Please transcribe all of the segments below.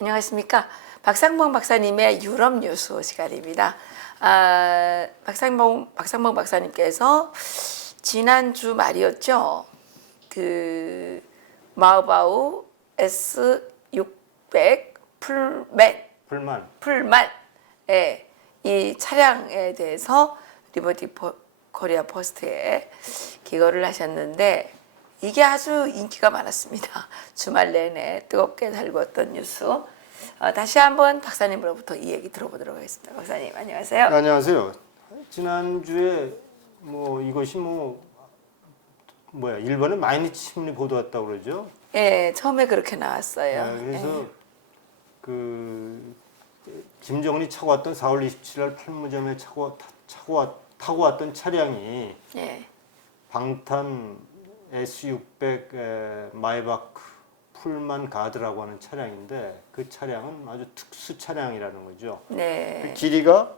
안녕하십니까. 박상봉 박사님의 유럽 뉴스 시간입니다. 박상봉 박사님께서 지난주 말이었죠. 그 마우바우 S600 풀만 이 차량에 대해서 리버티 코리아 포스트에 기고를 하셨는데 이게 아주 인기가 많았습니다. 주말 내내 뜨겁게 달궜던 뉴스. 다시 한번 박사님으로부터 이 얘기 들어보도록 하겠습니다. 박사님 안녕하세요. 안녕하세요. 지난주에 이것이 일본의 마이니치 신문이 보도했다고 그러죠? 예, 처음에 그렇게 나왔어요. 그래서 김정은이 타고 왔던 4월 27일 날 판문점에 타고 왔던 차량이 방탄 S600 마이바크 풀만 가드라고 하는 차량인데 그 차량은 아주 특수 차량이라는 거죠. 네. 그 길이가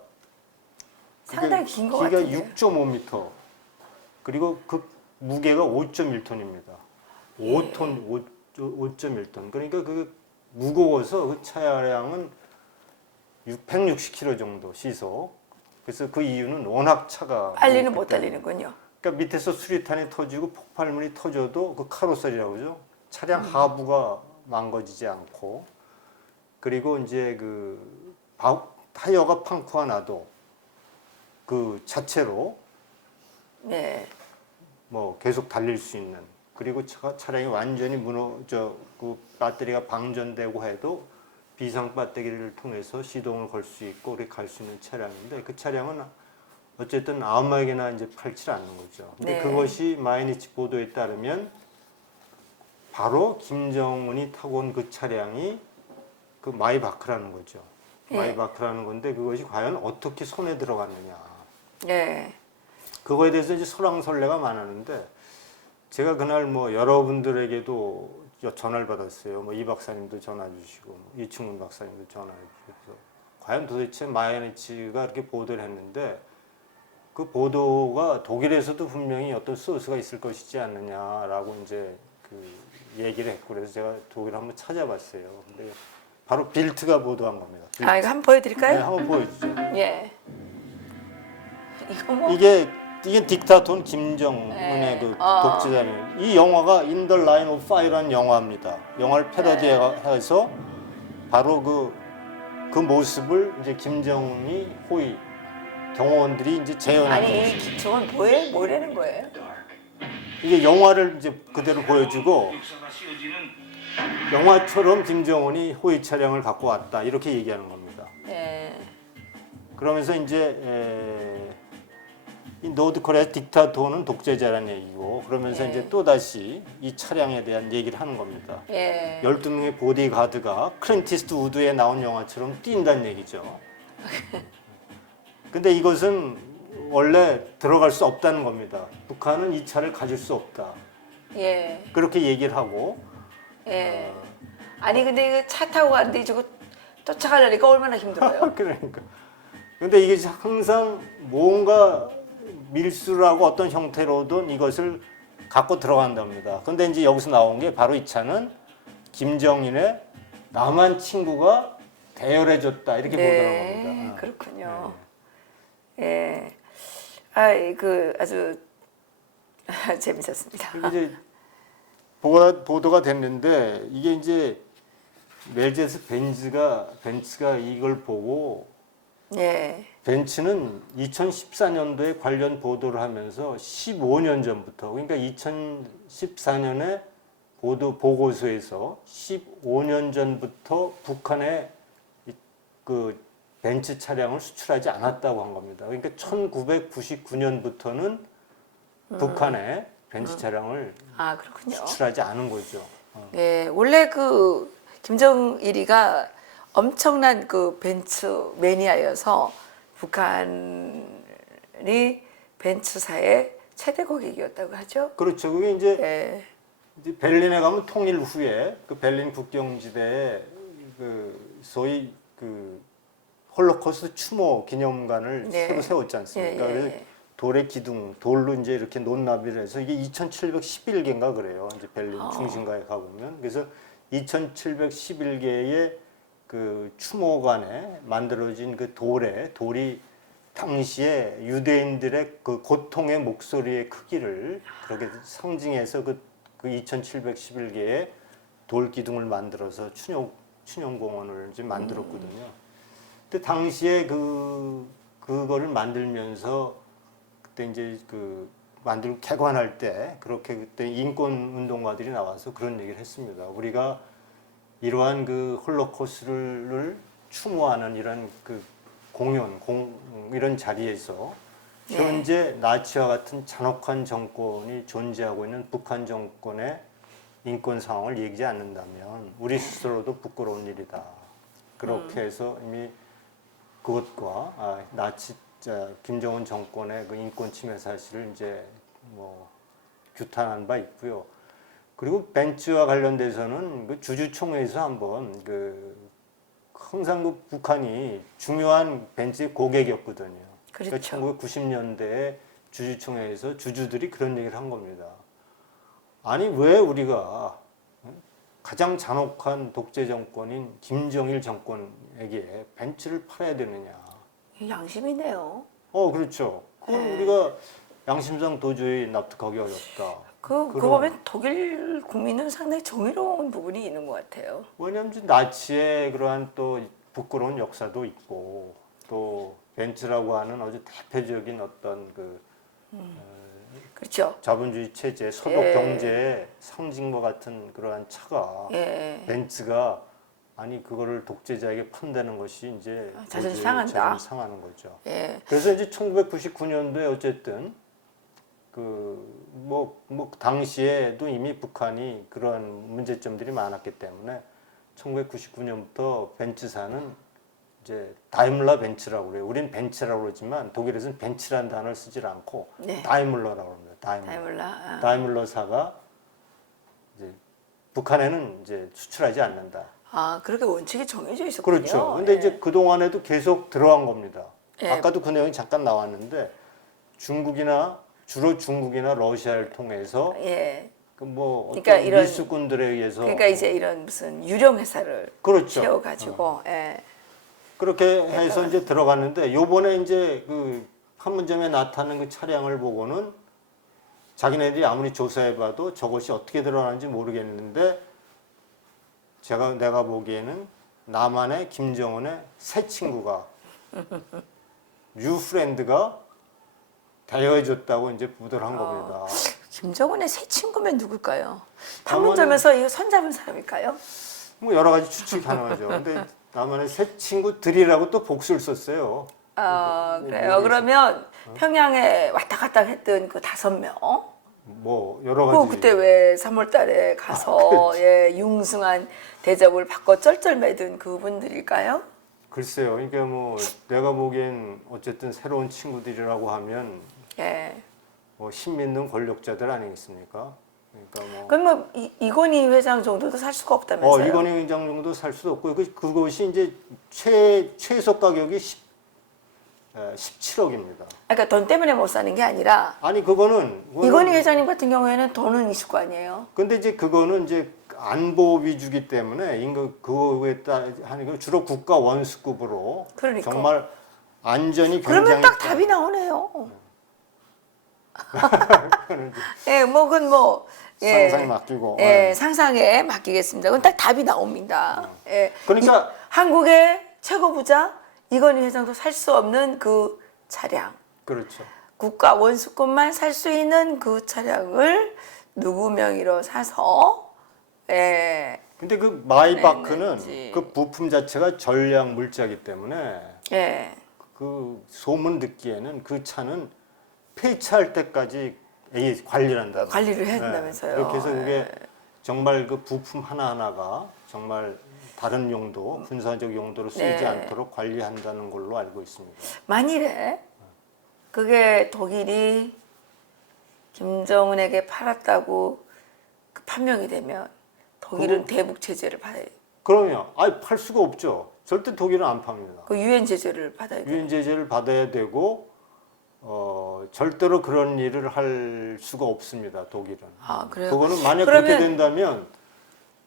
상당히 긴 것 같아요. 길이가 6.5m 그리고 그 무게가 5.1톤입니다. 5.1톤. 그러니까 그 무거워서 그 차량은 160km 정도 시속. 그래서 그 이유는 워낙 차가 빨리는 못 달리는군요. 그러니까 밑에서 수리탄이 터지고 폭발물이 터져도 그 카로세리라고 그러죠. 차량 하부가 망가지지 않고 그리고 이제 그 타이어가 펑크가 나도 그 자체로 계속 달릴 수 있는 그리고 차량이 완전히 그 배터리가 방전되고 해도 비상 배터리를 통해서 시동을 걸 수 있고 그렇게 갈 수 있는 차량인데 그 차량은 어쨌든 아무에게나 이제 팔지 않는 거죠. 근데 그것이 마이니치 보도에 따르면 바로 김정은이 타고 온 그 차량이 그 마이바크라는 거죠. 마이바크라는 건데 그것이 과연 어떻게 손에 들어갔느냐. 그거에 대해서 이제 설왕설래가 많았는데 제가 그날 여러분들에게도 전화를 받았어요. 이 박사님도 전화 주시고 이충문 박사님도 전화 주시고 과연 도대체 마이니치가 이렇게 보도를 했는데 그 보도가 독일에서도 분명히 어떤 소스가 있을 것이지 않느냐라고 이제 그 얘기를 했고 그래서 제가 독일 한번 찾아봤어요. 근데 바로 빌트가 보도한 겁니다. 빌트. 이거 한번 보여드릴까요? 네, 한번 보여주죠. 이거 이게 딕타토는 김정은의 그 독재자는 이 영화가 In the Line of Fire라는 영화입니다. 영화를 패러디해서 바로 그 모습을 이제 김정은이 호위 경호원들이 이제 재현하는 모습. 저건 뭐라는 거예요? 이게 영화를 이제 그대로 보여주고 영화처럼 김정은이 호위 차량을 갖고 왔다 이렇게 얘기하는 겁니다. 그러면서 이제 이 노드코리아 딕타토는 독재자라는 얘기고 그러면서 이제 또 다시 이 차량에 대한 얘기를 하는 겁니다. 12명의 보디가드가 클린티스트 우드에 나온 영화처럼 뛴다는 얘기죠. 근데 이것은 원래 들어갈 수 없다는 겁니다. 북한은 이 차를 가질 수 없다. 그렇게 얘기를 하고. 아니 근데 이거 차 타고 가는데 저거 쫓아가려니까 얼마나 힘들어요. 그러니까. 근데 이게 항상 뭔가 밀수라고 어떤 형태로든 이것을 갖고 들어간답니다. 근데 이제 여기서 나온 게 바로 이 차는 김정인의 남한 친구가 대열해줬다 이렇게 보더라는 겁니다. 그렇군요. 아주 재밌었습니다. 이제 보도가 됐는데 이게 이제 멜제스 벤츠가 이걸 보고 벤츠는 2014년도에 관련 보도를 하면서 15년 전부터 그러니까 2014년에 보고서에서 15년 전부터 북한에 그 벤츠 차량을 수출하지 않았다고 한 겁니다. 그러니까 1999년부터는 북한에 벤츠 차량을 수출하지 않은 거죠. 원래 그 김정일이가 엄청난 그 벤츠 매니아여서 북한이 벤츠사의 최대 고객이었다고 하죠. 그렇죠. 그게 이제 베를린에 가면 통일 후에 그 베를린 국경지대에 그 소위 그 홀로코스트 추모 기념관을 새로 세웠지 않습니까? 그래서 돌의 기둥, 돌로 이제 이렇게 논나비를 해서 이게 2,711개인가 그래요. 이제 베를린 중심가에 가보면. 그래서 2,711개의 그 추모관에 만들어진 그 돌이 당시에 유대인들의 그 고통의 목소리의 크기를 그렇게 상징해서 그 2711개의 돌 기둥을 만들어서 춘향공원을 이제 만들었거든요. 근데 당시에 그거를 만들면서 그때 이제 만들고 개관할 때 그렇게 그때 인권 운동가들이 나와서 그런 얘기를 했습니다. 우리가 이러한 그 홀로코스트를 추모하는 이런 그 이런 자리에서 네. 현재 나치와 같은 잔혹한 정권이 존재하고 있는 북한 정권의 인권 상황을 얘기하지 않는다면 우리 스스로도 부끄러운 일이다. 그렇게 해서 이미 그것과 나치 김정은 정권의 그 인권 침해 사실을 이제 뭐 규탄한 바 있고요. 그리고 벤츠와 관련돼서는 그 주주총회에서 한번 항상 그 북한이 중요한 벤츠의 고객이었거든요. 그렇죠. 1990년대에 주주총회에서 주주들이 그런 얘기를 한 겁니다. 아니 왜 우리가 가장 잔혹한 독재 정권인 김정일 정권에게 벤츠를 팔아야 되느냐? 양심이네요. 그렇죠. 그건 네. 우리가 양심상 도저히 납득하기 어렵다. 그 보면 독일 국민은 상당히 정의로운 부분이 있는 것 같아요. 왜냐하면 이제 나치의 그러한 또 부끄러운 역사도 있고 또 벤츠라고 하는 아주 대표적인 어떤 그렇죠. 자본주의 체제, 소득 예. 경제의 상징과 같은 그러한 차가 예. 벤츠가 아니 그거를 독재자에게 판다는 것이 이제 자존심 도저히 상한다. 자존심 상하는 거죠. 예. 그래서 이제 1999년도에 어쨌든 당시에도 이미 북한이 그런 문제점들이 많았기 때문에 1999년부터 벤츠사는 이제 다임러 벤츠라고 그래요. 우린 벤츠라고 그러지만 독일에서는 벤츠라는 단어를 쓰질 않고 네. 다이물러라고 합니다. 다이물러. 다이물러사가 이제 북한에는 이제 수출하지 않는다. 그렇게 원칙이 정해져 있었군요. 그렇죠. 근데 예. 이제 그 동안에도 계속 들어간 겁니다. 예. 아까도 그 내용이 잠깐 나왔는데 주로 중국이나 러시아를 통해서 예. 어떤 그러니까 이런- 밀수꾼들에 의해서 그러니까 이제 이런 무슨 유령 회사를 그렇죠. 채워가지고 예. 그렇게 해서 이제 들어갔는데 요번에 이제 그 판문점에 나타난 그 차량을 보고는 자기네들이 아무리 조사해봐도 저것이 어떻게 들어가는지 모르겠는데 내가 보기에는 남한의 김정은의 새 친구가 뉴프렌드가 대여해줬다고 이제 보도를 한 겁니다. 김정은의 새 친구면 누굴까요? 판문점에서 이거 손잡은 사람일까요? 뭐 여러 가지 추측이 가능하죠. 근데 남한의 새 친구들이라고 또 복수를 썼어요. 그래요. 그러면 평양에 왔다 갔다 했던 그 5명. 뭐 여러 가지. 그때 왜 3월달에 가서 융숭한 대접을 받고 쩔쩔매던 그분들일까요? 글쎄요. 그러니까 뭐 내가 보기엔 어쨌든 새로운 친구들이라고 하면 예. 뭐 힘있는 권력자들 아니겠습니까? 그러니까 뭐 그럼 뭐 이건희 회장 정도도 살 수가 없다면서요? 이건희 회장 정도 살 수도 없고 그것이 이제 최소 가격이 17억입니다. 그러니까 돈 때문에 못 사는 게 아니라 아니 이건희 회장님 같은 경우에는 돈은 있을 거 아니에요? 근데 이제 그거는 이제 안보 위주기 때문에 그거에 따라 하는 거 주로 국가 원수급으로 그러니까. 정말 안전이 그러면 굉장히 딱 답이 나오네요. 예, 뭐 그건 뭐 상상에 맡기고. 예, 상상에 맡기겠습니다. 그건 딱 답이 나옵니다. 예. 그러니까 한국의 최고 부자 이건희 회장도 살 수 없는 그 차량. 그렇죠. 국가 원수권만 살 수 있는 그 차량을 누구 명의로 사서 근데 그 마이바크는 냈는지. 그 부품 자체가 전략 물자이기 때문에 예. 그 소문 듣기에는 그 차는 폐차할 때까지 관리를 한다. 관리를 해야 된다면서요. 그렇게 해서 그게 정말 그 부품 하나하나가 정말 다른 용도, 군사적 용도로 쓰이지 네. 않도록 관리한다는 걸로 알고 있습니다. 만일에 그게 독일이 김정은에게 팔았다고 그 판명이 되면 독일은 대북 제재를 받아야 돼요. 그러면 팔 수가 없죠. 절대 독일은 안 팝니다. 그 유엔 제재를 받아야 돼요. 유엔 제재를 받아야 되고 절대로 그런 일을 할 수가 없습니다. 독일은. 그래요? 그거는 만약 그러면- 그렇게 된다면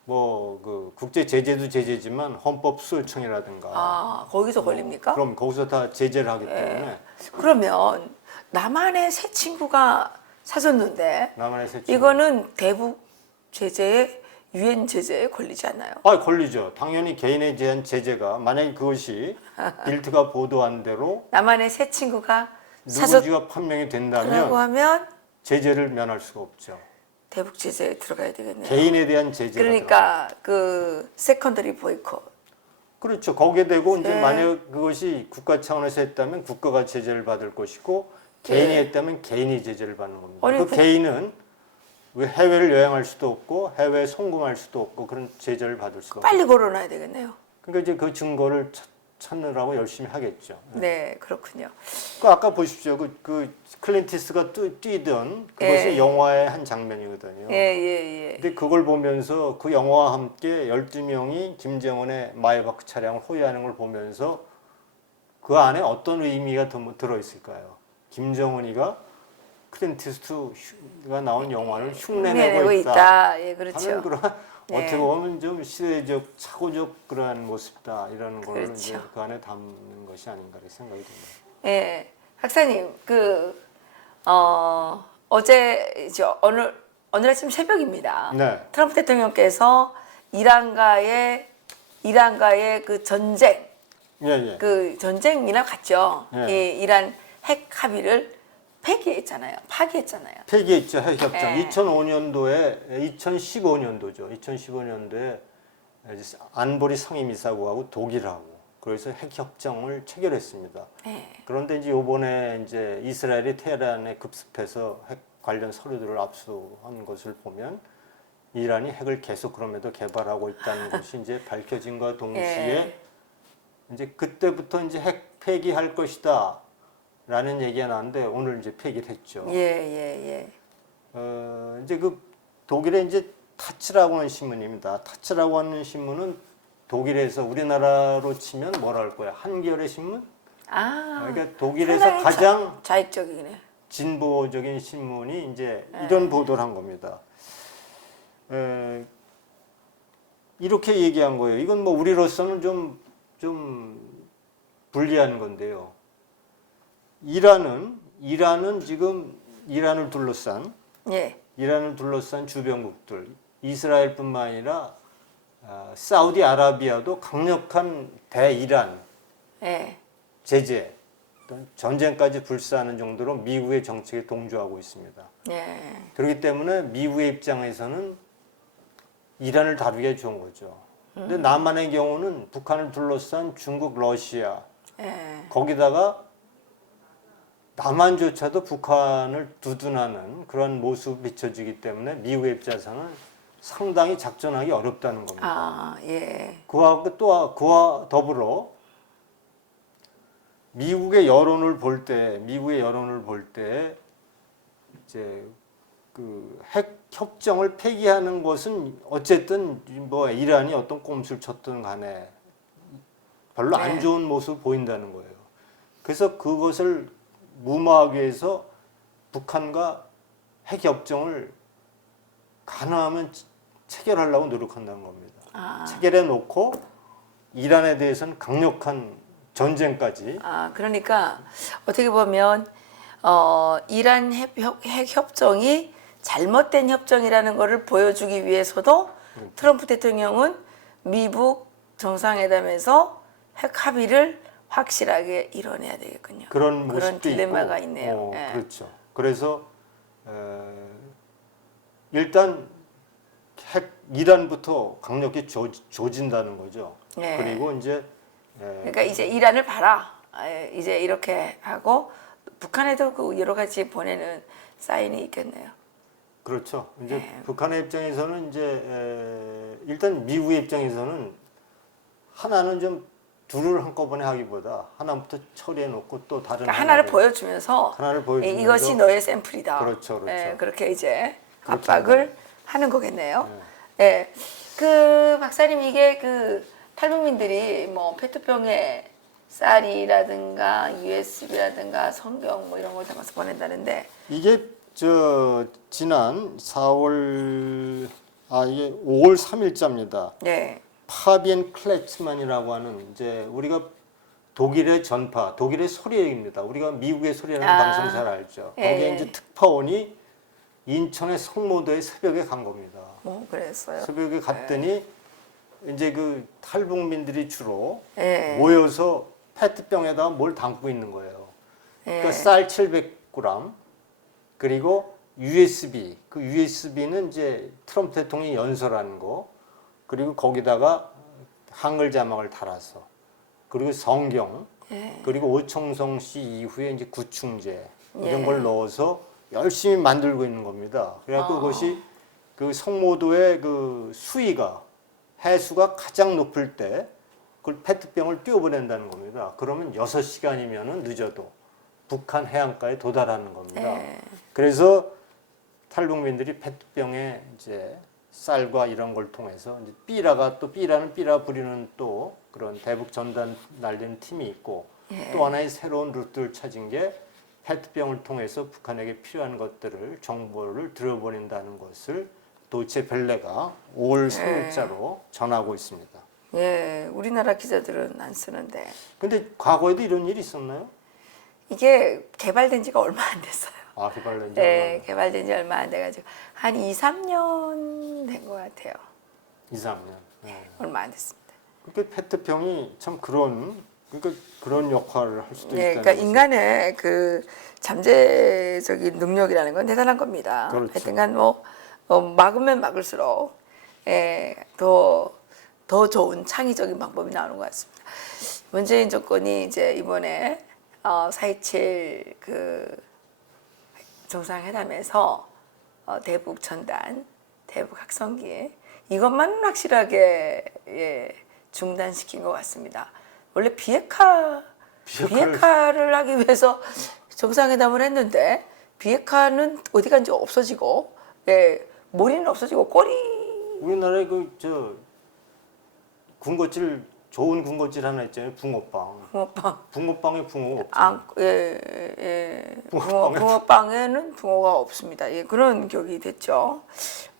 뭐 그 국제 제재도 제재지만 헌법수호청이라든가 아, 거기서 걸립니까? 그럼 거기서 다 제재를 하기 예. 때문에 그러면 남한의 새 친구가 사줬는데 남한의 새 친구. 이거는 대북 제재에 유엔 제재에 걸리지 않나요? 아, 걸리죠. 당연히 개인에 대한 제재가 만약에 그것이 빌트가 보도한 대로 남한의 새 친구가 사줬다고 누군지가 판명이 된다면 하면 제재를 면할 수가 없죠. 대북 제재에 들어가야 되겠네요. 개인에 대한 제재가 그러니까 그 세컨더리 보이콧. 그렇죠. 거기에 대고 이제 네. 만약 그것이 국가 차원에서 했다면 국가가 제재를 받을 것이고 개인이 네. 했다면 개인이 제재를 받는 겁니다. 아니, 그 개인은 왜 해외를 여행할 수도 없고 해외에 송금할 수도 없고 그런 제재를 받을 수가 없고. 빨리 걸어놔야 되겠네요. 그러니까 이제 그 증거를 찾느라고 열심히 하겠죠. 네, 그렇군요. 그 아까 보십시오. 그 클린티스가 뛰던 그것이 예. 영화의 한 장면이거든요. 예, 예, 예. 근데 그걸 보면서 그 영화와 함께 12명이 김정은의 마이바흐 차량을 호위하는 걸 보면서 그 안에 어떤 의미가 들어있을까요? 김정은이가 클린티스트가 나온 영화를 흉내내고 있다. 예, 하는 그렇죠. 그런 네. 어떻게 보면 좀 시대적 착오적 그러한 모습다 이라는 걸 그렇죠. 이제 그 안에 담는 것이 아닌가 생각이 듭니다. 예, 박사님, 어제 이제 오늘 아침 새벽입니다. 네. 트럼프 대통령께서 이란과의 그 전쟁, 예, 예. 그 전쟁이나 같죠. 예. 이 이란 핵 합의를 파기했잖아요. 폐기했죠. 핵협정. 예. 2015년도죠. 2015년도에 안보리 상임이사국하고 독일하고 그래서 핵협정을 체결했습니다. 예. 그런데 이제 이번에 이제 이스라엘이 테헤란에 급습해서 핵 관련 서류들을 압수한 것을 보면 이란이 핵을 계속 그럼에도 개발하고 있다는 것이 이제 밝혀진과 동시에 예. 이제 그때부터 이제 핵 폐기할 것이다. 라는 얘기가 나왔는데 오늘 이제 폐기를 했죠. 예, 예, 예. 이제 그 독일의 이제 타츠라고 하는 신문입니다. 타츠라고 하는 신문은 독일에서 우리나라로 치면 뭐라 할 거야? 한겨레 신문? 아, 그러니까 독일에서 상당히 가장 자익적이네. 진보적인 신문이 이제 이런 보도를 한 겁니다. 이렇게 얘기한 거예요. 이건 뭐 우리로서는 좀 불리한 건데요. 이란은 지금 이란을 둘러싼 주변국들, 이스라엘뿐만 아니라 사우디아라비아도 강력한 대이란 예. 제재, 전쟁까지 불사하는 정도로 미국의 정책에 동조하고 있습니다. 예. 그렇기 때문에 미국의 입장에서는 이란을 다루기가 좋은 거죠. 근데 남한의 경우는 북한을 둘러싼 중국, 러시아, 예. 거기다가 남한조차도 북한을 두둔하는 그런 모습이 비춰지기 때문에 미국의 입장에서는 상당히 작전하기 어렵다는 겁니다. 아, 예. 그와 더불어 미국의 여론을 볼 때 이제 그 핵 협정을 폐기하는 것은 어쨌든 뭐 이란이 어떤 꼼수를 쳤든 간에 별로 안 네. 좋은 모습을 보인다는 거예요. 그래서 그것을 무마하기 위해서 북한과 핵협정을 가능하면 체결하려고 노력한다는 겁니다. 아. 체결해 놓고 이란에 대해서는 강력한 전쟁까지. 아, 그러니까 어떻게 보면 이란 핵 협정이 잘못된 협정이라는 것을 보여주기 위해서도 트럼프 대통령은 미국 정상회담에서 핵 합의를 확실하게 이뤄내야 되겠군요. 그런 모습도 딜레마가 있고, 있네요. 예. 그렇죠. 그래서 일단 이란부터 강력히 조진다는 거죠. 예. 그리고 이제 그러니까 이제 이란을 봐라. 이제 이렇게 하고 북한에도 그 여러 가지 보내는 사인이 있겠네요. 그렇죠. 이제 예. 북한의 입장에서는 이제 일단 미국의 입장에서는 하나는 좀 둘을 한꺼번에 하기보다 하나부터 처리해 놓고 또 다른 그러니까 하나를 보여주면서 이것이 너의 샘플이다. 그렇죠, 그렇죠. 예, 그렇게 이제 그렇게 압박을 하는 거겠네요. 예. 그 박사님 이게 그 탈북민들이 뭐 페트병에 쌀이라든가 USB라든가 성경 뭐 이런 걸 담아서 보낸다는데 이게 지난 4월 이게 5월 3일자입니다. 네. 파비엔 클레츠만이라고 하는 이제 우리가 독일의 전파, 독일의 소리입니다. 우리가 미국의 소리라는 방송 잘 알죠. 예. 거기에 이제 특파원이 인천의 성모도에 새벽에 간 겁니다. 그랬어요. 새벽에 갔더니 이제 그 탈북민들이 주로 예. 모여서 페트병에다가 뭘 담고 있는 거예요. 그러니까 쌀 700g 그리고 USB, 그 USB는 이제 트럼프 대통령이 연설하는 거, 그리고 거기다가 한글 자막을 달아서, 그리고 성경, 그리고 오청성 씨 이후에 이제 구충제 이런 걸 넣어서 열심히 만들고 있는 겁니다. 그래갖고 그것이 그 성모도의 그 수위가 해수가 가장 높을 때 그걸 페트병을 띄워보낸다는 겁니다. 그러면 6시간이면은 늦어도 북한 해안가에 도달하는 겁니다. 그래서 탈북민들이 페트병에 이제 쌀과 이런 걸 통해서 이제 삐라는 삐라 부리는 또 그런 대북 전단 날리는 팀이 있고 또 하나의 새로운 루트를 찾은 게 페트병을 통해서 북한에게 필요한 것들을 정보를 들어보낸다는 것을 도이체 벨레가 5월 3일자로 전하고 있습니다. 예, 우리나라 기자들은 안 쓰는데 근데 과거에도 이런 일이 있었나요? 이게 개발된 지가 얼마 안 됐어요. 개발된 지 네, 개발된 지 얼마 안 돼가지고 한 2, 3년 된 것 같아요. 2, 3년. 네. 얼마 안 됐습니다. 그러니까 페트병이 참 그런 역할을 할 수도 네, 있다는 그러니까 거죠. 인간의 그 잠재적인 능력이라는 건 대단한 겁니다. 그렇죠. 하여튼간 막으면 막을수록 더 좋은 창의적인 방법이 나오는 것 같습니다. 문재인 정권이 이제 이번에 4.27 그 정상회담에서 대북 전단, 대북 확성기 이것만 확실하게 중단시킨 것 같습니다. 원래 비핵화를 하기 위해서 정상회담을 했는데 비핵화는 어디 간지 없어지고 머리는 없어지고 꼬리 우리나라에 좋은 군것질 하나 있잖아요. 붕어빵에 붕어가 없죠. 붕어빵에는 붕어가 없습니다. 그런 격이 됐죠.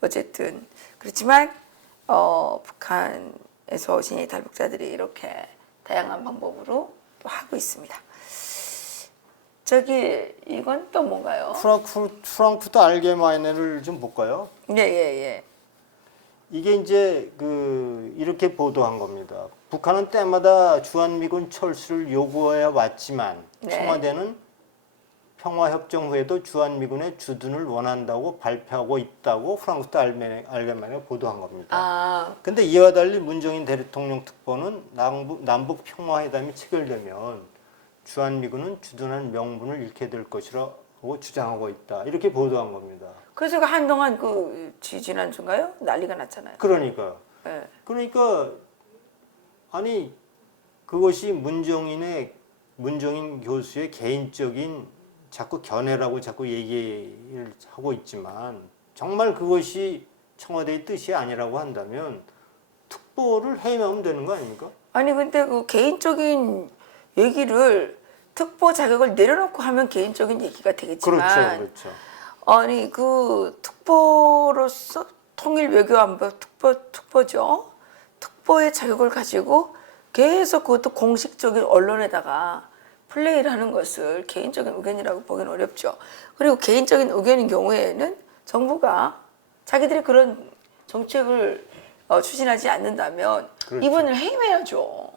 어쨌든 그렇지만 북한에서 오신 탈북자들이 이렇게 다양한 방법으로 또 하고 있습니다. 이건 또 뭔가요? 프랑크푸르트 알게마이네를 좀 볼까요? 예. 이게 이제 이렇게 보도한 겁니다. 북한은 때마다 주한미군 철수를 요구해 왔지만 청와대는 평화협정 후에도 주한미군의 주둔을 원한다고 발표하고 있다고 프랑크푸르트 알게마이네가 보도한 겁니다. 근데 이와 달리 문정인 대통령 특보는 남북 평화회담이 체결되면 주한미군은 주둔한 명분을 잃게 될 것이라고 주장하고 있다. 이렇게 보도한 겁니다. 그래서 한동안 지난주인가요? 난리가 났잖아요. 그러니까 아니 그것이 문정인 교수의 개인적인 자꾸 견해라고 자꾸 얘기를 하고 있지만 정말 그것이 청와대의 뜻이 아니라고 한다면 특보를 해임하면 되는 거 아닙니까? 아니 근데 그 개인적인 얘기를 특보 자격을 내려놓고 하면 개인적인 얘기가 되겠지만 그렇죠. 아니 그 특보로서 통일외교안보 특보죠. 특보의 자격을 가지고 계속 그것도 공식적인 언론에다가 플레이를 하는 것을 개인적인 의견이라고 보기는 어렵죠. 그리고 개인적인 의견인 경우에는 정부가 자기들이 그런 정책을 추진하지 않는다면 이번을 해임해야죠.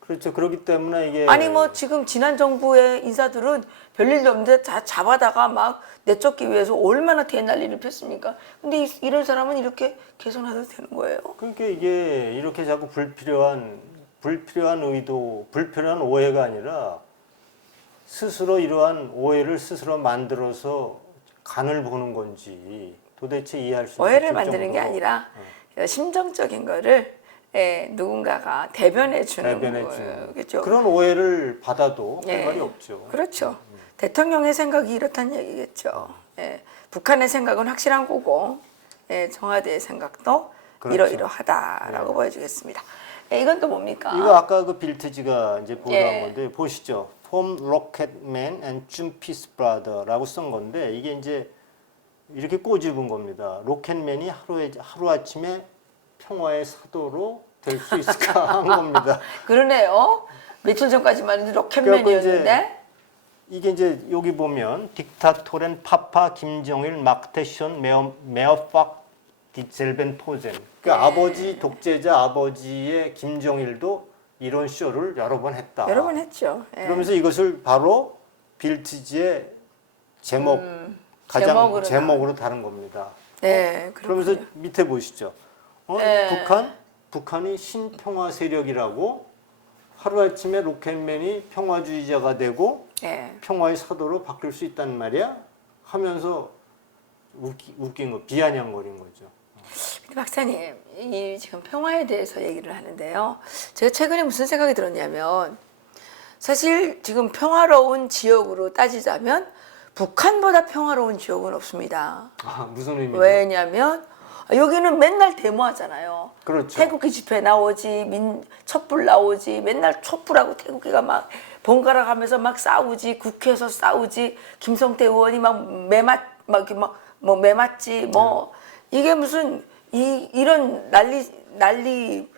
그렇죠. 그렇기 때문에 이게 지금 지난 정부의 인사들은 별일도 없는데 다 잡아다가 막 내쫓기 위해서 얼마나 대난리를 폈습니까? 근데 이런 사람은 이렇게 개선해도 되는 거예요? 그러니까 이게 이렇게 자꾸 불필요한 의도, 불필요한 오해가 아니라 스스로 이러한 오해를 스스로 만들어서 간을 보는 건지 도대체 이해할 수 없을 오해를 만드는 게 정도로. 아니라 심정적인 거를 누군가가 대변해 주는 거겠죠. 그런 오해를 받아도 할 말이 없죠. 그렇죠. 대통령의 생각이 이렇다는 얘기겠죠. 북한의 생각은 확실한 거고 청와대의 생각도 그렇죠. 이러이러하다라고 보여주겠습니다. 이건 또 뭡니까? 이거 아까 그 빌트지가 이제 보도한 건데 보시죠. 톰 로켓맨 앤 줌피스 브라더라고 쓴 건데 이게 이제 이렇게 꼬집은 겁니다. 로켓맨이 하루 아침에 평화의 사도로 될 수 있을까 한 겁니다. 그러네요. 며칠 전까지만 해도 로켓맨이었는데. 이게 이제 여기 보면 딕타토렌 파파 김정일 막테션 메어팍 디젤벤 포젠. 그러니까 아버지 독재자 아버지의 김정일도 이런 쇼를 여러 번 했다. 여러 번 했죠. 예. 그러면서 이것을 바로 빌트지의 제목으로 다룬 겁니다. 네, 그러면서 밑에 보시죠. 북한이 신평화 세력이라고 하루아침에 로켓맨이 평화주의자가 되고 네. 평화의 사도로 바뀔 수 있단 말이야 하면서 웃긴 거 비아냥거린 거죠. 근데 박사님, 이 지금 평화에 대해서 얘기를 하는데요. 제가 최근에 무슨 생각이 들었냐면 사실 지금 평화로운 지역으로 따지자면 북한보다 평화로운 지역은 없습니다. 아, 무슨 의미죠? 왜냐하면 여기는 맨날 데모하잖아요. 그렇죠. 태극기 집회 나오지, 촛불 나오지, 맨날 촛불하고 태극기가 막 번갈아 가면서 막 싸우지, 국회에서 싸우지, 김성태 의원이 뭐 매맞지, 뭐 이게 무슨 이런 난리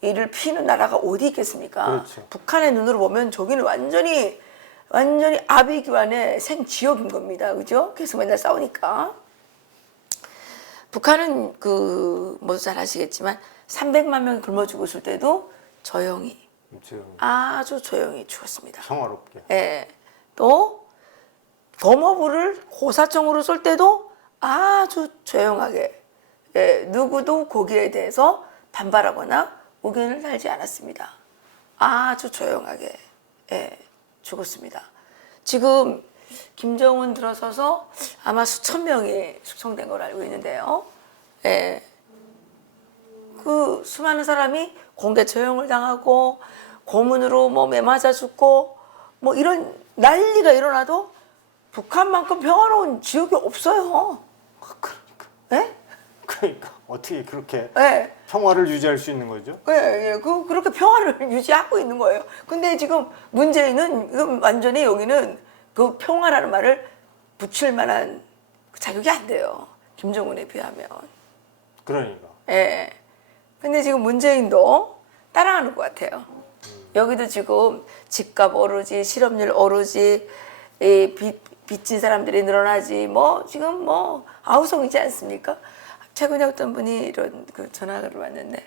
일을 피는 나라가 어디 있겠습니까? 그렇죠. 북한의 눈으로 보면 저기는 완전히 아비규환의 생지옥인 겁니다. 그죠? 계속 맨날 싸우니까. 북한은 모두 잘 아시겠지만 300만 명이 굶어 죽었을 때도 조용히 아주 조용히 죽었습니다. 평화롭게. 예. 또 범어부를 고사총으로 쏠 때도 아주 조용하게 누구도 거기에 대해서 반발하거나 의견을 달지 않았습니다. 아주 조용하게 죽었습니다. 지금 김정은 들어서서 아마 수천 명이 숙청된 걸 알고 있는데요. 그 수많은 사람이 공개 처형을 당하고 고문으로 뭐 매맞아 죽고 뭐 이런 난리가 일어나도 북한만큼 평화로운 지역이 없어요. 그러니까. 네? 그러니까 어떻게 그렇게 네. 평화를 유지할 수 있는 거죠? 그렇게 평화를 유지하고 있는 거예요. 근데 지금 문재인은 완전히 여기는 그 평화라는 말을 붙일 만한 자격이 안 돼요. 김정은에 비하면. 그러니까. 근데 지금 문재인도 따라하는 것 같아요. 여기도 지금 집값 오르지, 실업률 오르지, 빚진 사람들이 늘어나지, 지금 아우성이지 않습니까? 최근에 어떤 분이 이런 전화를 왔는데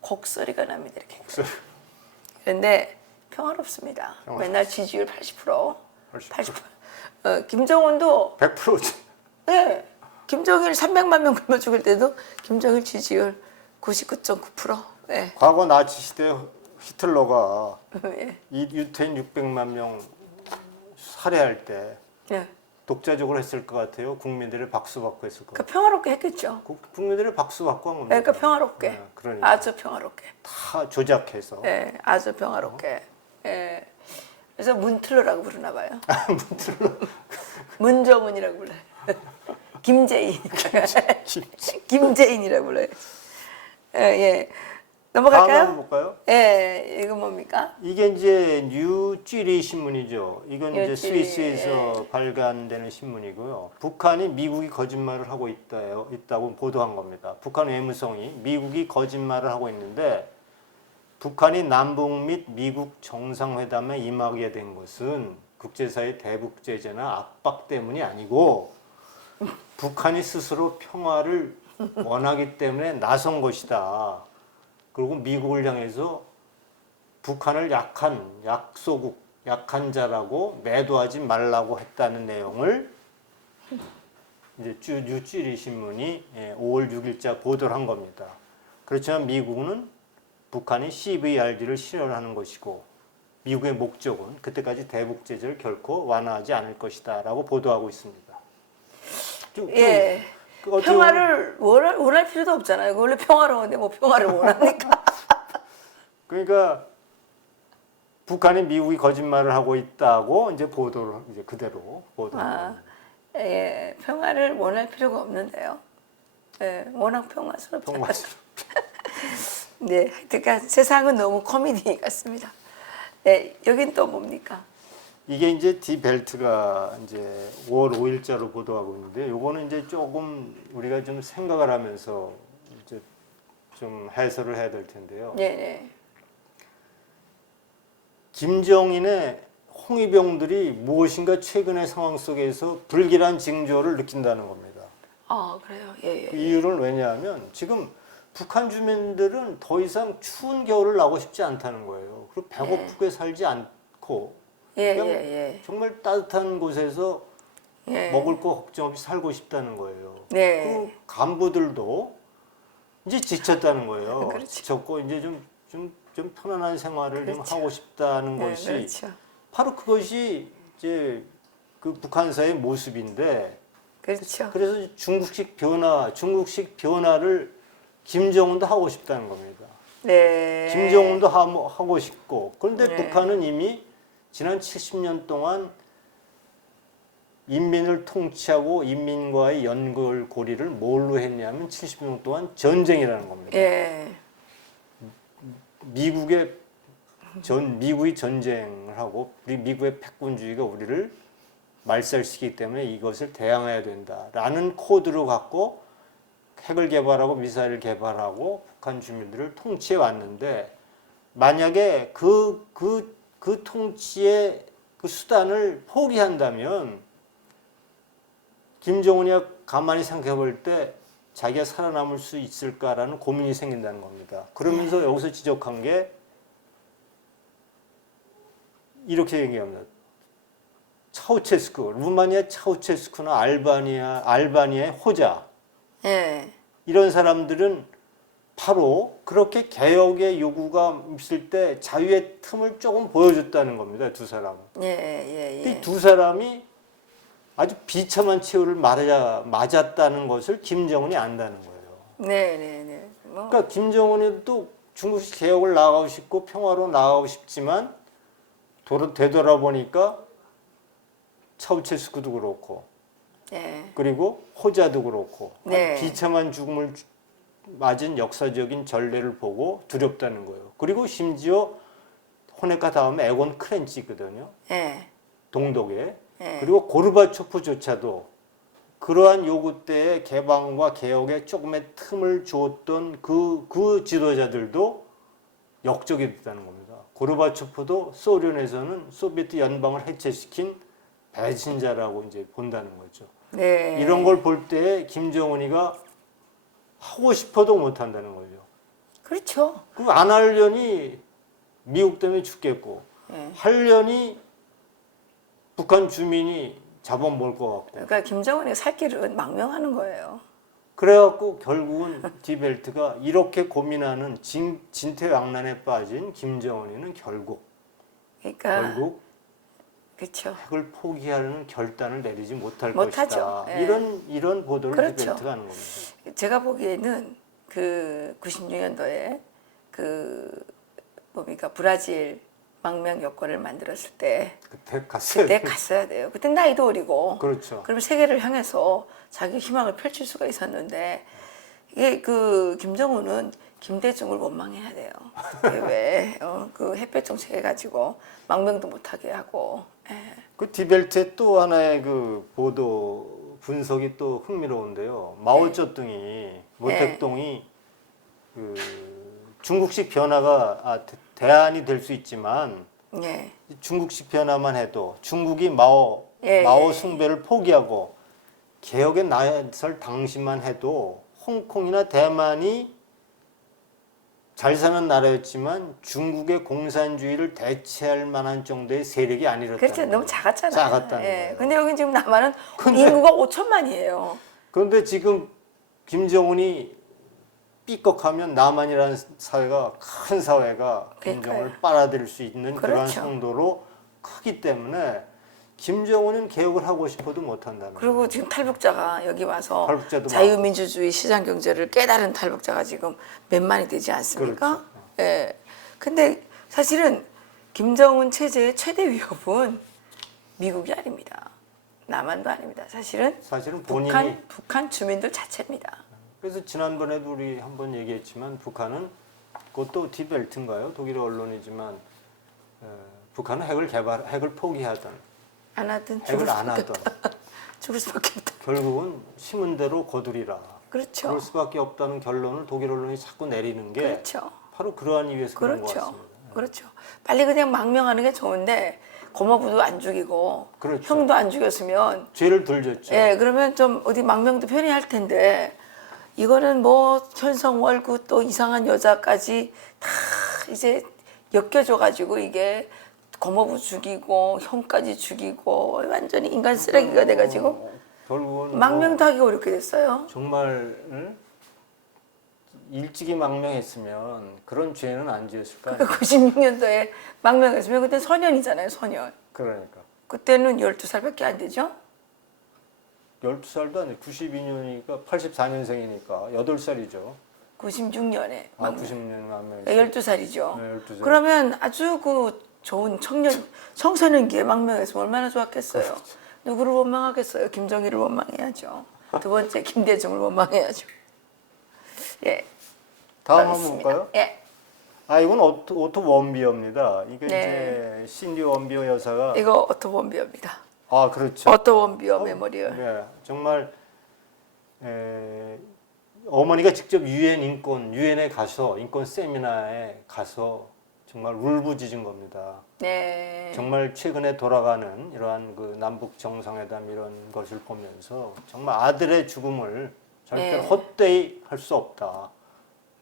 곡소리가 납니다. 이렇게. 그런데 평화롭습니다. 맨날 지지율 80%. 80%. 김정은도 100%죠. 네. 김정일 300만 명 굶어 죽을 때도 김정일 지지율 99.9%. 네. 과거 나치 시대 히틀러가 예. 유태인 600만 명 살해할 때 네. 독자적으로 했을 것 같아요. 국민들의 박수 받고 했을 것 같아요. 그러니까 평화롭게 했겠죠. 국민들의 박수 받고 한 겁니다. 그러니까 평화롭게. 네, 그러니까. 아주 평화롭게. 다 조작해서. 네, 아주 평화롭게. 그래서 문틀러라고 부르나 봐요. 문틀러. 문정은이라고 불러요. 김재인. 김재인이라고 불러요. 넘어갈까요? 다음 한번 볼까요? 이거 뭡니까? 이게 이제 뉴찌리 신문이죠. 이건 이제 뉴찌리, 스위스에서 발간되는 신문이고요. 북한이 미국이 거짓말을 하고 있다고 보도한 겁니다. 북한 외무성이 미국이 거짓말을 하고 있는데 북한이 남북 및 미국 정상회담에 임하게 된 것은 국제사회 대북 제재나 압박 때문이 아니고 북한이 스스로 평화를 원하기 때문에 나선 것이다. 그리고 미국을 향해서 북한을 약소국, 약한 자라고 매도하지 말라고 했다는 내용을 이제 뉴찌리 신문이 5월 6일자 보도를 한 겁니다. 그렇지만 미국은 북한이 CVRD를 실현하는 것이고 미국의 목적은 그때까지 대북 제재를 결코 완화하지 않을 것이다라고 보도하고 있습니다. 평화를 원할 필요도 없잖아요. 원래 평화로운데 뭐 평화를 원합니까? 그러니까 북한이 미국이 거짓말을 하고 있다고 이제 보도를 이제 그대로 보도합니다. 평화를 원할 필요가 없는데요. 워낙 평화스럽죠. 네, 하여튼 세상은 너무 코미디 같습니다. 여긴 또 뭡니까? 이게 이제 디벨트가 이제 5월 5일자로 보도하고 있는데 요거는 이제 조금 우리가 좀 생각을 하면서 이제 좀 해설을 해야 될 텐데요. 네. 김정인의 홍위병들이 무엇인가 최근의 상황 속에서 불길한 징조를 느낀다는 겁니다. 아, 그래요. 그 이유는 왜냐하면 지금 북한 주민들은 더 이상 추운 겨울을 나고 싶지 않다는 거예요. 그리고 배고프게 살지 않고 그냥 정말 따뜻한 곳에서 먹을 거 걱정 없이 살고 싶다는 거예요. 그 간부들도 이제 지쳤다는 거예요. 그렇죠. 지쳤고 이제 좀 편안한 생활을 좀 그렇죠. 하고 싶다는 것이 그렇죠. 바로 그것이 이제 그 북한사의 모습인데 그렇죠. 그래서 중국식 변화를 김정은도 하고 싶다는 겁니다. 네. 김정은도 하고 싶고 그런데 네. 북한은 이미 지난 70년 동안 인민을 통치하고 인민과의 연결고리를 뭘로 했냐면 70년 동안 전쟁이라는 겁니다. 예. 미국이 전쟁을 하고 우리 미국의 패권주의가 우리를 말살시키기 때문에 이것을 대항해야 된다라는 코드로 갖고 핵을 개발하고 미사일을 개발하고 북한 주민들을 통치해 왔는데 만약에 그 통치의 그 수단을 포기한다면 김정은이 가만히 생각해 볼 때 자기가 살아남을 수 있을까라는 고민이 생긴다는 겁니다. 그러면서 여기서 지적한 게 이렇게 얘기합니다. 차우체스크, 루마니아 차우체스크나 알바니아의 호자 이런 사람들은 바로 그렇게 개혁의 요구가 있을 때 자유의 틈을 조금 보여줬다는 겁니다. 두 사람은. 이 두 사람이 아주 비참한 최후를 맞았다는 것을 김정은이 안다는 거예요. 그러니까 김정은이도 중국식 개혁을 나가고 싶고 평화로 나가고 싶지만 되돌아보니까 차우체스크도 그렇고 그리고 호자도 그렇고 비참한 죽음을 맞은 역사적인 전례를 보고 두렵다는 거예요. 그리고 심지어 호네카 다음에 에곤 크렌치거든요. 동독에. 그리고 고르바초프조차도 그러한 요구 때의 개방과 개혁에 조금의 틈을 주었던 그 지도자들도 역적이 됐다는 겁니다. 고르바초프도 소련에서는 소비에트 연방을 해체시킨 배신자라고 이제 본다는 거죠. 이런 걸 볼 때 김정은이가 하고 싶어도 못 한다는 거죠. 그렇죠. 그럼 안 하려니 미국 때문에 죽겠고 하려니 북한 주민이 잡아먹을 것 같고. 그러니까 김정은이 살 길은 망명하는 거예요. 그래갖고 결국은 디벨트가 이렇게 고민하는 진퇴양난에 빠진 김정은이는 결국 그렇죠. 핵을 포기하는 결단을 내리지 못할 못하죠. 것이다. 이런 보도를 디벨트가 하는 겁니다. 제가 보기에는 그 96년도에 브라질 망명 여권을 만들었을 때 그때 갔어야 돼요. 그때 나이도 어리고. 그렇죠. 그러면 세계를 향해서 자기 희망을 펼칠 수가 있었는데 이게 김정은은 김대중을 원망해야 돼요. 그 햇볕 정책 해가지고 망명도 못하게 하고. 그 디벨트의 또 하나의 그 보도 분석이 또 흥미로운데요. 마오쩌둥이 모택동이 그 중국식 변화가 대안이 될 수 있지만 중국식 변화만 해도 중국이 마오 숭배를 포기하고 개혁에 나설 당시만 해도 홍콩이나 대만이 잘 사는 나라였지만 중국의 공산주의를 대체할 만한 정도의 세력이 아니었다는 그렇죠. 거예요. 너무 작았잖아요. 작았다는 거예요. 근데 여기 지금 남한은 인구가 5천만이에요. 그런데 지금 김정은이 삐걱하면 남한이라는 사회가 큰 사회가 김정은을 빨아들일 수 있는 그런 정도로 크기 때문에 김정은은 개혁을 하고 싶어도 못한다는 거예요. 그리고 지금 탈북자가 여기 와서 자유민주주의 시장경제를 깨달은 탈북자가 지금 몇만이 되지 않습니까? 그렇죠. 근데 사실은 김정은 체제의 최대 위협은 미국이 아닙니다. 남한도 아닙니다. 사실은 본인이 북한 주민들 자체입니다. 그래서 지난번에도 우리 한번 얘기했지만 북한은 그것도 디벨트인가요? 독일 언론이지만 북한은 핵을 포기하던, 안 하든 핵을 안 하던, 죽을 수밖에 없다. 결국은 심은 대로 거두리라. 그렇죠. 그럴 수밖에 없다는 결론을 독일 언론이 자꾸 내리는 게 그렇죠. 바로 그러한 이유에서 그런 것 그렇죠. 같습니다. 그렇죠. 빨리 그냥 망명하는 게 좋은데 고모부도 안 죽이고 그렇죠. 형도 안 죽였으면 죄를 덜 졌죠. 예, 그러면 좀 어디 망명도 편리할 텐데 이거는 뭐 현성월구 또 이상한 여자까지 다 이제 엮여져 가지고 이게 고모부 죽이고 형까지 죽이고 완전히 인간 쓰레기가 돼가지고 결국은 망명도 하기 어렵게 됐어요. 정말 일찍이 망명했으면 그런 죄는 안 지었을 거 아니에요. 그러니까 96년도에 망명했으면 그때 소년이잖아요, 소년. 그러니까 그때는 12살밖에 안 되죠? 12살도 아니고 92년이니까 84년생이니까 8살이죠. 96년에 아, 90년 망명. 12살이죠. 네, 12살. 그러면 아주 그 좋은 청소년기에 망명했으면 얼마나 좋았겠어요. 그렇죠. 누구를 원망하겠어요? 김정일을 원망해야죠. 두 번째 김대중을 원망해야죠. 예. 다음 한번 그렇습니다. 볼까요? 예. 아, 이건 오토 원비어입니다. 이게 네. 이제 신디 원비어 여사가 이거 오토 원비어입니다. 아, 그렇죠. 오토 원비어 메모리얼. 네, 정말 어머니가 직접 유엔에 가서 인권 세미나에 가서 정말 울부짖은 겁니다. 네. 정말 최근에 돌아가는 이러한 그 남북 정상회담 이런 것을 보면서 정말 아들의 죽음을 절대로 네. 헛되이 할 수 없다.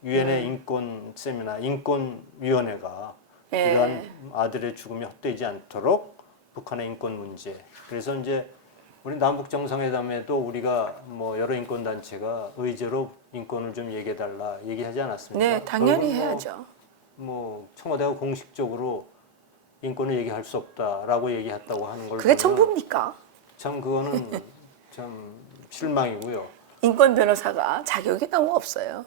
유엔의 인권 세미나, 인권위원회가 네. 이러한 아들의 죽음이 헛되지 않도록 북한의 인권 문제. 그래서 이제 우리 남북 정상회담에도 우리가 뭐 여러 인권 단체가 의제로 인권을 좀 얘기해달라 얘기하지 않았습니까? 네, 당연히 결국은 해야죠. 뭐 청와대가 공식적으로 인권을 얘기할 수 없다라고 얘기했다고 하는 걸 그게 보면 전부입니까? 참 그거는 참 실망이고요. 인권 변호사가 자격이 너무 없어요.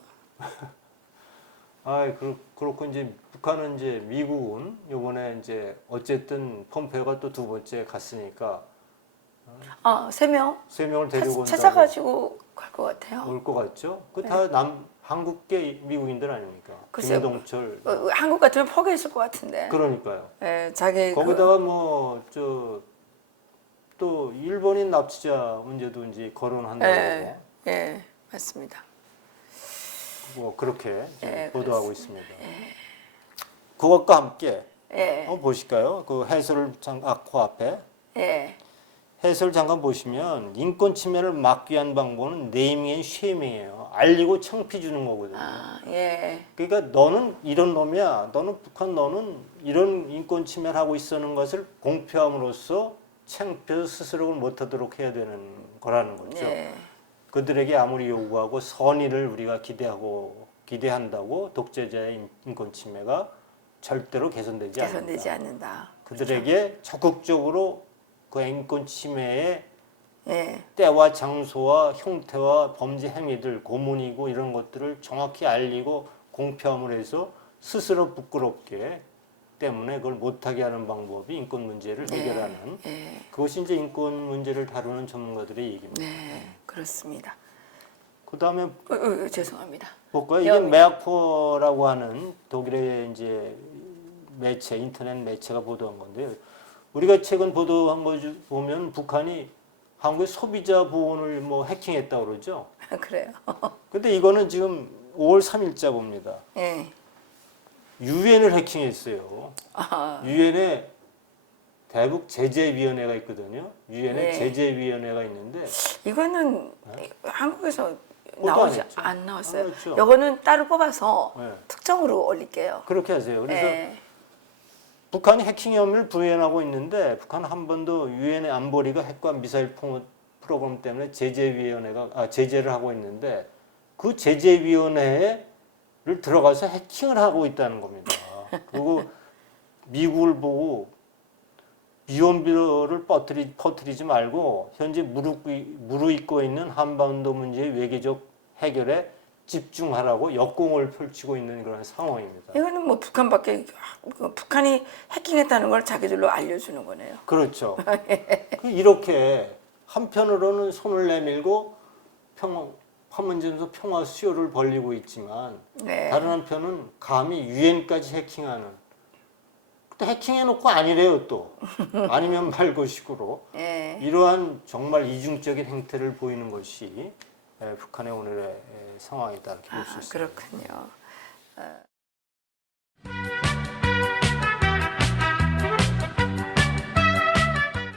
아, 그렇고 이제 북한은 이제 미국은 이번에 이제 어쨌든 폼페오가 또 두 번째 갔으니까 아, 3명 3명을 데리고 온다고 찾아가지고 갈 것 같아요. 올 것 같죠? 그 다 한국계 미국인들 아닙니까? 글쎄요. 김동철. 한국 같으면 포기했을 것 같은데. 그러니까요. 예, 자기 거기다가 뭐 또 일본인 납치자 문제도 이제 거론한다고 예, 예, 맞습니다. 뭐 그렇게 이제 예, 보도하고 있습니다. 그것과 함께 예, 한번 보실까요? 그 해설을 코앞에 예, 해설 잠깐 보시면 인권 침해를 막기 위한 방법은 네이밍 앤 쉐이밍이에요. 알리고 창피 주는 거거든요. 아, 예, 그러니까 너는 이런 놈이야. 너는 북한 너는 이런 인권 침해를 하고 있었는 것을 공표함으로써 창피해서 스스로를 못하도록 해야 되는 거라는 거죠. 예, 그들에게 아무리 요구하고 선의를 우리가 기대한다고 독재자의 인권 침해가 절대로 개선되지 개선되지 않는다. 않는다. 그들에게 적극적으로 그 인권 침해의 예, 때와 장소와 형태와 범죄 행위들, 고문이고 이런 것들을 정확히 알리고 공표함을 해서 스스로 부끄럽게 때문에 그걸 못하게 하는 방법이 인권 문제를 해결하는 예, 그것이 이제 인권 문제를 다루는 전문가들의 얘기입니다. 네, 그렇습니다. 그 다음에 죄송합니다. 볼까요? 이게 메아포라고 하는 독일의 이제 매체, 인터넷 매체가 보도한 건데요. 우리가 최근 보도한 거 보면 북한이 한국의 소비자 보호를 뭐 해킹했다고 그러죠. 그래요. 근데 이거는 지금 5월 3일자 봅니다. 예, 유엔을 해킹했어요. 아, 유엔에 대북 제재위원회가 있거든요. 유엔에 네. 제재위원회가 있는데 이거는 한국에서 그것도 나오지 안 했죠. 안 나왔어요. 안 했죠. 요거는 따로 뽑아서 네. 특정으로 올릴게요. 그렇게 하세요. 그래서 예, 북한이 해킹 혐의를 부인하고 있는데 북한은 한 번도 유엔의 안보리가 핵과 미사일 포 프로그램 때문에 제재를 하고 있는데 그 제재위원회를 들어가서 해킹을 하고 있다는 겁니다. 그리고 미국을 보고 유언비어를 퍼뜨리지 말고 현재 무르익고 있는 한반도 문제의 외교적 해결에 집중하라고 역공을 펼치고 있는 그런 상황입니다. 이거는 뭐 북한이 해킹했다는 걸 자기들로 알려주는 거네요. 그렇죠. 이렇게 한편으로는 손을 내밀고 판문점에서 평화 수요를 벌리고 있지만 네. 다른 한편은 감히 유엔까지 해킹하는 또 해킹해놓고 아니래요 또. 아니면 말고식으로. 예. 이러한 정말 이중적인 행태를 보이는 것이 북한의 오늘의 상황이다 이렇게 볼 수 있습니다. 그렇군요.